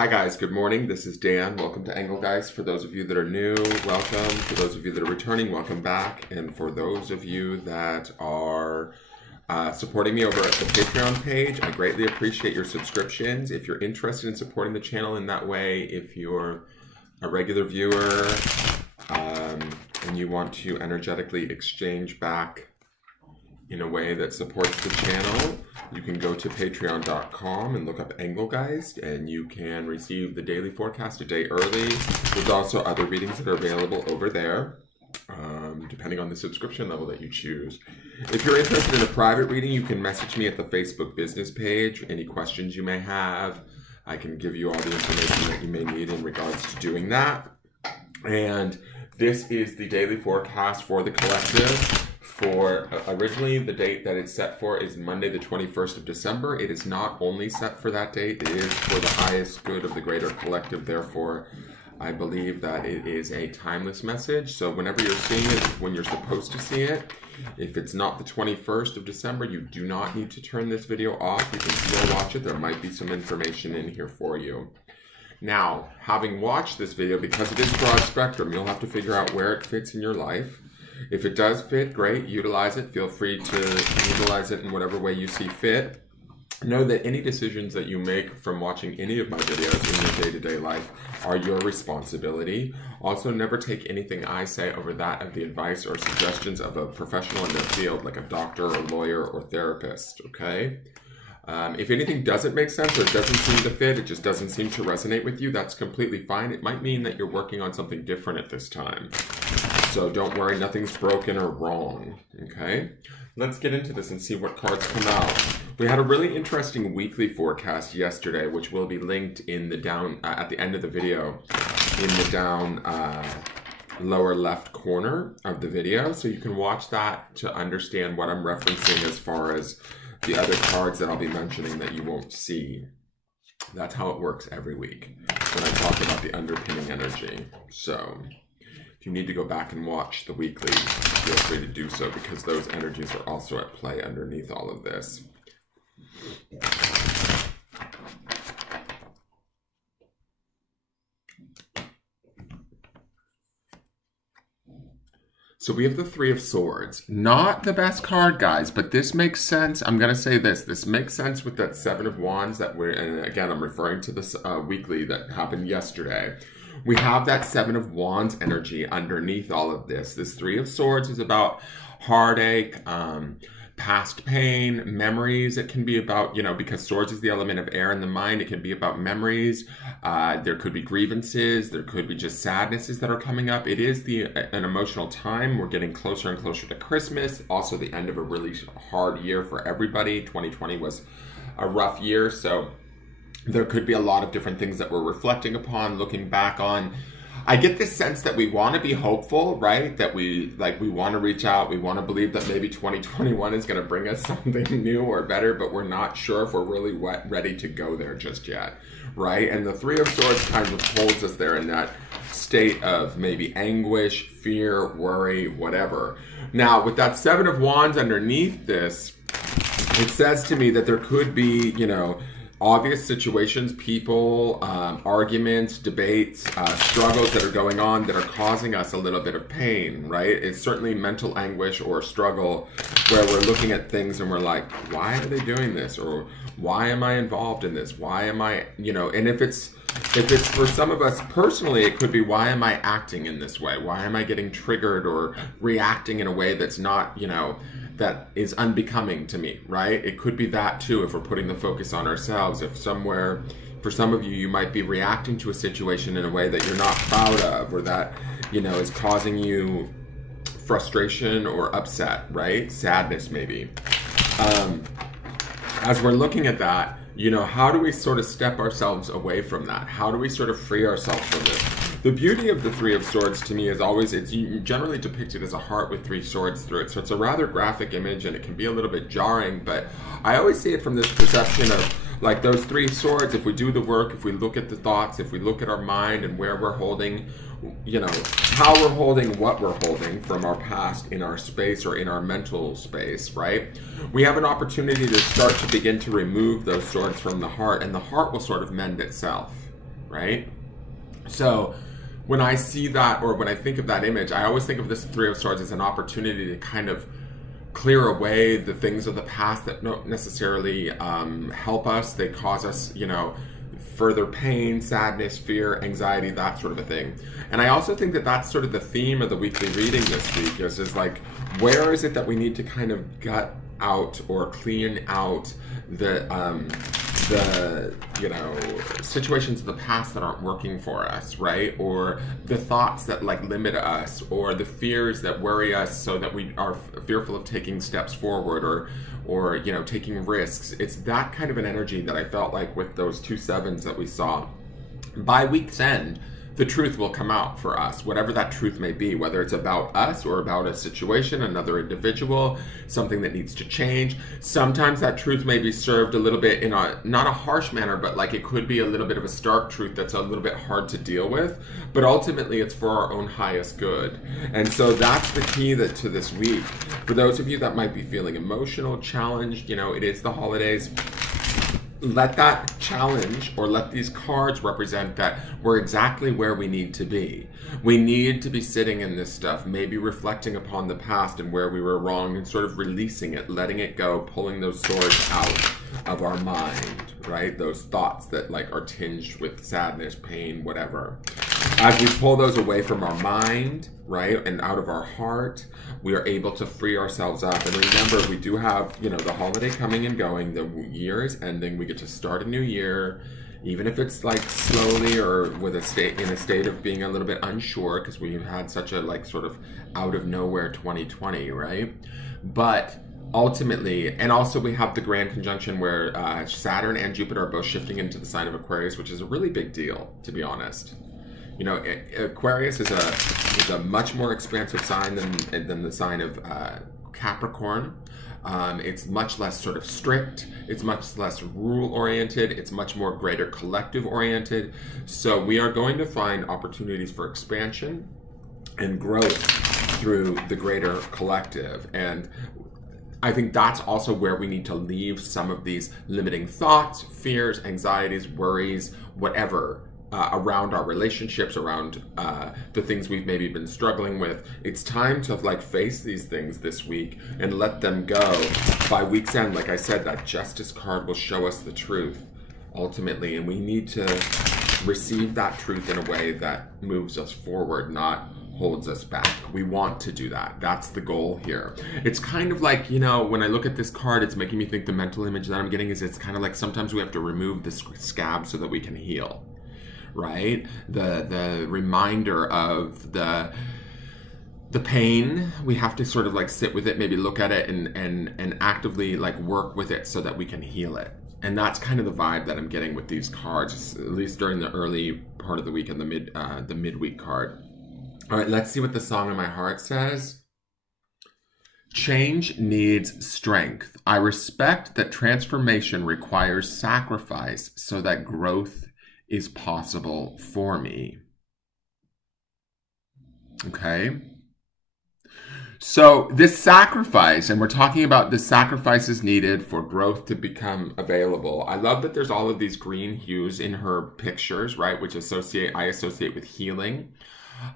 Hi guys, good morning. This is Dan. Welcome to Engelgeist. For those of you that are new, welcome. For those of you that are returning, welcome back. And for those of you that are supporting me over at the Patreon page, I greatly appreciate your subscriptions. If you're interested in supporting the channel in that way, if you're a regular viewer and you want to energetically exchange back in a way that supports the channel, you can go to patreon.com and look up Engelgeist, and you can receive the daily forecast a day early. There's also other readings that are available over there, depending on the subscription level that you choose. If you're interested in a private reading, you can message me at the Facebook business page. Any questions you may have, I can give you all the information that you may need in regards to doing that. And this is the daily forecast for the collective. For originally, the date that it's set for is Monday the 21st of December. It is not only set for that date, it is for the highest good of the greater collective. Therefore, I believe that it is a timeless message. So whenever you're seeing it, when you're supposed to see it, if it's not the 21st of December, you do not need to turn this video off. You can still watch it. There might be some information in here for you. Now, having watched this video, because it is broad spectrum, you'll have to figure out where it fits in your life. If it does fit, great, utilize it. Feel free to utilize it in whatever way you see fit. Know that any decisions that you make from watching any of my videos in your day-to-day life are your responsibility. Also, never take anything I say over that of the advice or suggestions of a professional in their field, like a doctor or lawyer or therapist, okay? If anything doesn't make sense or it doesn't seem to fit, it just doesn't seem to resonate with you, that's completely fine. It might mean that you're working on something different at this time. So don't worry, nothing's broken or wrong, okay? Let's get into this and see what cards come out. We had a really interesting weekly forecast yesterday, which will be linked in the down, at the end of the video, in the down lower left corner of the video. So you can watch that to understand what I'm referencing as far as the other cards that I'll be mentioning that you won't see. That's how it works every week when I talk about the underpinning energy. So if you need to go back and watch the weekly, feel free to do so, because those energies are also at play underneath all of this. So we have the Three of Swords. Not the best card, guys, but this makes sense. I'm going to say this. This makes sense with that Seven of Wands that we're, and again, I'm referring to this weekly that happened yesterday. We have that Seven of Wands energy underneath all of this. This Three of Swords is about heartache, past pain, memories. It can be about, you know, because swords is the element of air in the mind, it can be about memories. There could be grievances. There could be just sadnesses that are coming up. It is an emotional time. We're getting closer and closer to Christmas. Also the end of a really hard year for everybody. 2020 was a rough year. So there could be a lot of different things that we're reflecting upon, looking back on. I get this sense that we want to be hopeful, right? That we want to reach out. We want to believe that maybe 2021 is going to bring us something new or better, but we're not sure if we're really ready to go there just yet, right? And the Three of Swords kind of holds us there in that state of maybe anguish, fear, worry, whatever. Now, with that Seven of Wands underneath this, it says to me that there could be, you know, obvious situations, people, arguments, debates, struggles that are going on that are causing us a little bit of pain, right? It's certainly mental anguish or struggle where we're looking at things and we're like, why are they doing this? Or why am I involved in this? Why am I, you know, and if it's for some of us personally, it could be, why am I acting in this way? Why am I getting triggered or reacting in a way that's not, you know, that is unbecoming to me, right? It could be that too, if we're putting the focus on ourselves. If somewhere, for some of you, you might be reacting to a situation in a way that you're not proud of, or that, you know, is causing you frustration or upset, right? Sadness maybe. As we're looking at that, you know, how do we sort of step ourselves away from that? How do we sort of free ourselves from this? The beauty of the Three of Swords to me is always, it's generally depicted as a heart with three swords through it. So it's a rather graphic image and it can be a little bit jarring, but I always see it from this perception of like those three swords. If we do the work, if we look at the thoughts, if we look at our mind and where we're holding, you know, how we're holding what we're holding from our past in our space or in our mental space, right? We have an opportunity to start to begin to remove those swords from the heart, and the heart will sort of mend itself. right? So when I see that, or when I think of that image, I always think of this Three of Swords as an opportunity to kind of clear away the things of the past that don't necessarily help us. They cause us, you know, further pain, sadness, fear, anxiety, that sort of a thing. And I also think that that's sort of the theme of the weekly reading this week is like, where is it that we need to kind of gut out or clean out the you know, situations of the past that aren't working for us, right? Or the thoughts that like limit us, or the fears that worry us so that we are fearful of taking steps forward, or you know, taking risks. It's that kind of an energy that I felt like with those 2 sevens that we saw. By week's end, the truth will come out for us, whatever that truth may be, whether it's about us or about a situation, another individual, something that needs to change. Sometimes that truth may be served a little bit in a, not a harsh manner, but like it could be a little bit of a stark truth that's a little bit hard to deal with, but ultimately it's for our own highest good. And so that's the key to this week. For those of you that might be feeling emotional, challenged, you know, it is the holidays. Let that challenge, or let these cards represent that we're exactly where we need to be. We need to be sitting in this stuff, maybe reflecting upon the past and where we were wrong, and sort of releasing it, letting it go, pulling those swords out of our mind, right? Those thoughts that like are tinged with sadness, pain, whatever. As we pull those away from our mind, right, and out of our heart, we are able to free ourselves up. And remember, we do have, you know, the holiday coming and going, the year is ending, we get to start a new year, even if it's like slowly or with in a state of being a little bit unsure, because we've had such a like sort of out of nowhere 2020, right? But ultimately, and also we have the grand conjunction where Saturn and Jupiter are both shifting into the sign of Aquarius, which is a really big deal, to be honest. You know, Aquarius is a much more expansive sign than the sign of Capricorn. It's much less sort of strict. It's much less rule-oriented. It's much more greater collective-oriented. So we are going to find opportunities for expansion and growth through the greater collective. And I think that's also where we need to leave some of these limiting thoughts, fears, anxieties, worries, whatever, around our relationships, around the things we've maybe been struggling with. It's time to like face these things this week and let them go. By week's end, like I said, that Justice card will show us the truth ultimately, and we need to receive that truth in a way that moves us forward, not holds us back. We want to do that. That's the goal here. It's kind of like, you know, when I look at this card, it's making me think the mental image that I'm getting is it's kind of like sometimes we have to remove the scab so that we can heal. Right? The reminder of the pain, we have to sort of like sit with it, maybe look at it and actively like work with it so that we can heal it. And that's kind of the vibe that I'm getting with these cards, at least during the early part of the week and the midweek card. All right, let's see what the Song of My Heart says. Change needs strength. I respect that transformation requires sacrifice so that growth is possible for me. Okay. So this sacrifice, and we're talking about the sacrifices needed for growth to become available. I love that there's all of these green hues in her pictures, right? Which I associate with healing.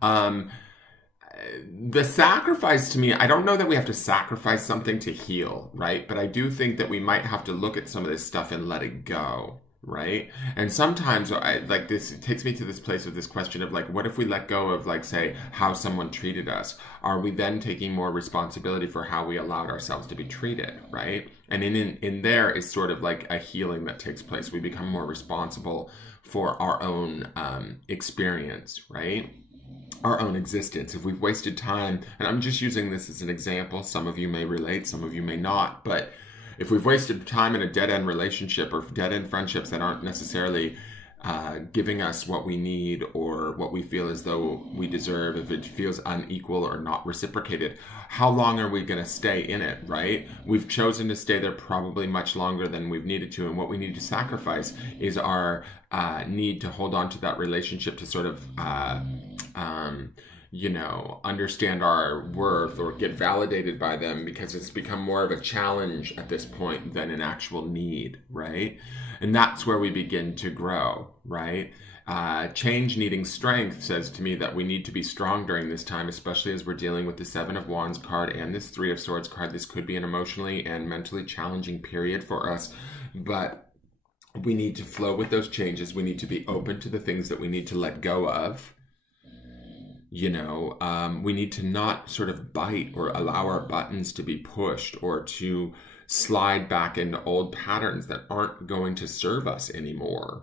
The sacrifice to me, I don't know that we have to sacrifice something to heal, right? But I do think that we might have to look at some of this stuff and let it go. Right? And sometimes it takes me to this place of this question of like, what if we let go of like, say, how someone treated us? Are we then taking more responsibility for how we allowed ourselves to be treated? Right? And in there is sort of like a healing that takes place. We become more responsible for our own experience, right? Our own existence. If we've wasted time, and I'm just using this as an example, some of you may relate, some of you may not, but if we've wasted time in a dead-end relationship or dead-end friendships that aren't necessarily giving us what we need or what we feel as though we deserve, if it feels unequal or not reciprocated, how long are we going to stay in it, right? We've chosen to stay there probably much longer than we've needed to, and what we need to sacrifice is our need to hold on to that relationship to sort of you know, understand our worth or get validated by them, because it's become more of a challenge at this point than an actual need, right? And that's where we begin to grow, right? Change needing strength says to me that we need to be strong during this time, especially as we're dealing with the Seven of Wands card and this Three of Swords card. This could be an emotionally and mentally challenging period for us, but we need to flow with those changes. We need to be open to the things that we need to let go of. You know, we need to not sort of bite or allow our buttons to be pushed or to slide back into old patterns that aren't going to serve us anymore.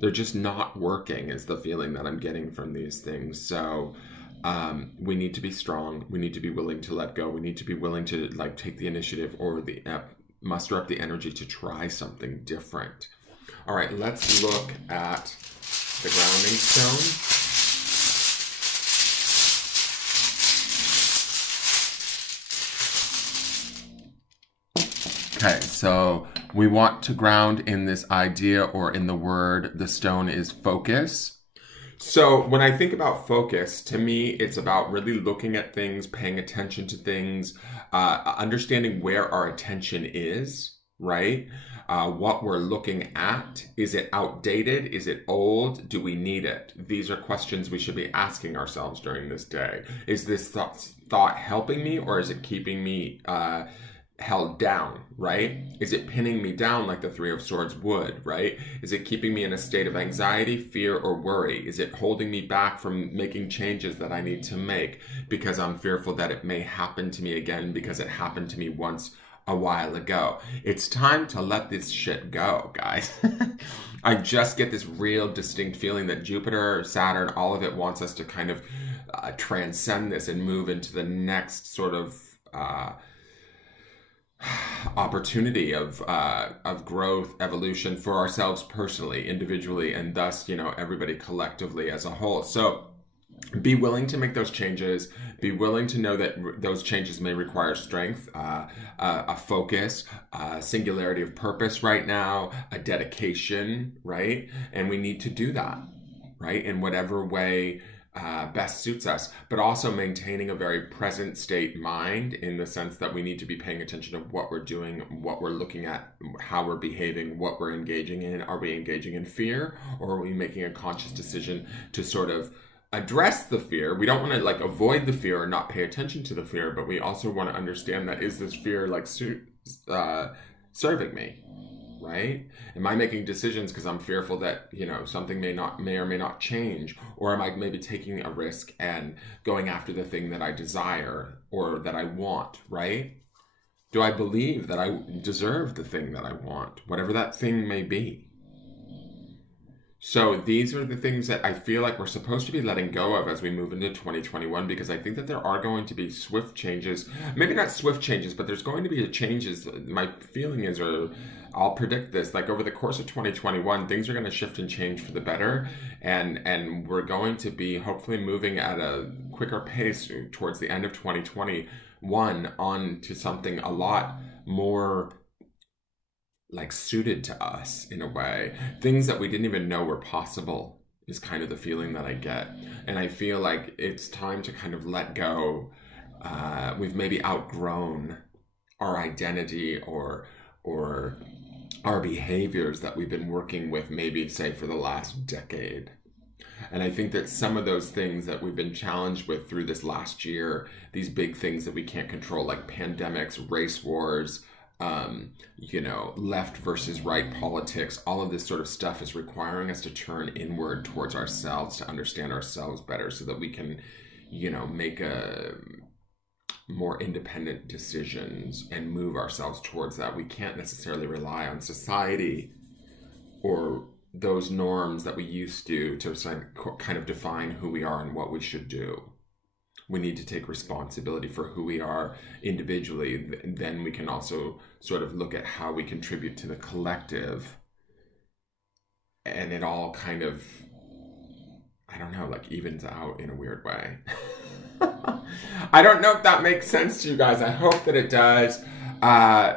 They're just not working, is the feeling that I'm getting from these things. So we need to be strong. We need to be willing to let go. We need to be willing to like take the initiative or the muster up the energy to try something different. All right, let's look at the grounding stone. Okay, so we want to ground in this idea, or in the word, the stone is focus. So when I think about focus, to me, it's about really looking at things, paying attention to things, understanding where our attention is, right? What we're looking at. Is it outdated? Is it old? Do we need it? These are questions we should be asking ourselves during this day. Is this thought helping me, or is it keeping me held down, right? Is it pinning me down like the Three of Swords would, right? Is it keeping me in a state of anxiety, fear, or worry? Is it holding me back from making changes that I need to make because I'm fearful that it may happen to me again because it happened to me once a while ago? It's time to let this shit go, guys. I just get this real distinct feeling that Jupiter, Saturn, all of it wants us to kind of transcend this and move into the next sort of opportunity of growth, evolution for ourselves personally, individually, and thus, you know, everybody collectively as a whole. So be willing to make those changes. Be willing to know that those changes may require strength, a focus, a singularity of purpose right now, a dedication, right? And we need to do that, right? In whatever way best suits us, but also maintaining a very present state mind, in the sense that we need to be paying attention to what we're doing, what we're looking at, how we're behaving, what we're engaging in. Are we engaging in fear, or are we making a conscious decision to sort of address the fear? We don't want to like avoid the fear or not pay attention to the fear, but we also want to understand that, is this fear like serving me? Right? Am I making decisions because I'm fearful that, you know, something may or may not change? Or am I maybe taking a risk and going after the thing that I desire or that I want, right? Do I believe that I deserve the thing that I want, whatever that thing may be? So these are the things that I feel like we're supposed to be letting go of as we move into 2021, because I think that there are going to be swift changes. Maybe not swift changes, but there's going to be changes. My feeling is, or I'll predict this, like over the course of 2021, things are going to shift and change for the better. And we're going to be hopefully moving at a quicker pace towards the end of 2021 on to something a lot more like suited to us in a way. Things that we didn't even know were possible is kind of the feeling that I get. And I feel like it's time to kind of let go. We've maybe outgrown our identity or our behaviors that we've been working with, maybe say for the last decade. And I think that some of those things that we've been challenged with through this last year, these big things that we can't control, like pandemics, race wars, you know, left versus right politics, all of this sort of stuff is requiring us to turn inward towards ourselves, to understand ourselves better, so that we can, you know, make a more independent decisions and move ourselves towards that. We can't necessarily rely on society or those norms that we used to kind of define who we are and what we should do. We need to take responsibility for who we are individually. Then we can also sort of look at how we contribute to the collective. And it all kind of, I don't know, like evens out in a weird way. I don't know if that makes sense to you guys. I hope that it does.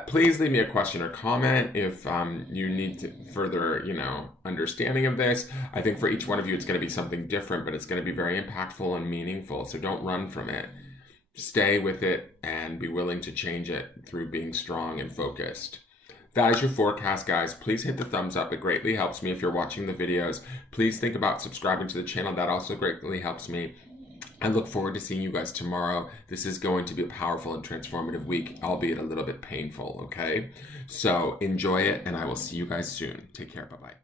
Please leave me a question or comment if you need further, you know, understanding of this. I think for each one of you, it's going to be something different, but it's going to be very impactful and meaningful. So don't run from it. Stay with it and be willing to change it through being strong and focused. that is your forecast, guys. Please hit the thumbs up. It greatly helps me if you're watching the videos. Please think about subscribing to the channel. That also greatly helps me. I look forward to seeing you guys tomorrow. This is going to be a powerful and transformative week, albeit a little bit painful, okay? So enjoy it, and I will see you guys soon. Take care. Bye-bye.